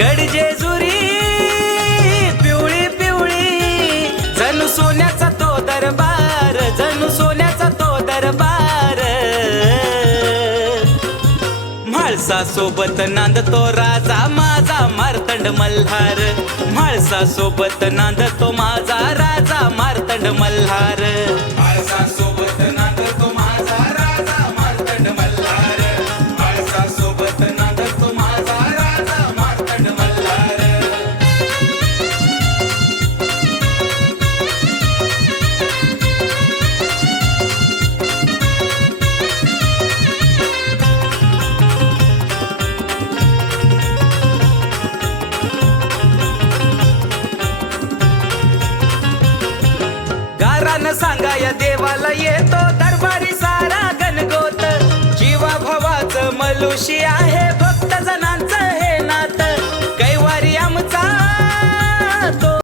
गडजेजुरी पिवळी पिवळी जणू सोन्याचा तो दरबार, जणू सोन्याचा तो दरबार. म्हाळसा सोबत नांदतो राजा माझा मार्तंड मल्हार, म्हाळसा सोबत नांदतो माझा राजा मार्तंड मल्हार. म्हाळसा सोबत नांदतो माझा राजा मार्तंड मल्हार, म्हाळसा सोबत नांदतो माझा राजा मार्तंड मल्हार. गारानं सांगा या देवाला येतो दरबारी सारा गणगोत, जीवा भवाचं मलुशी आहे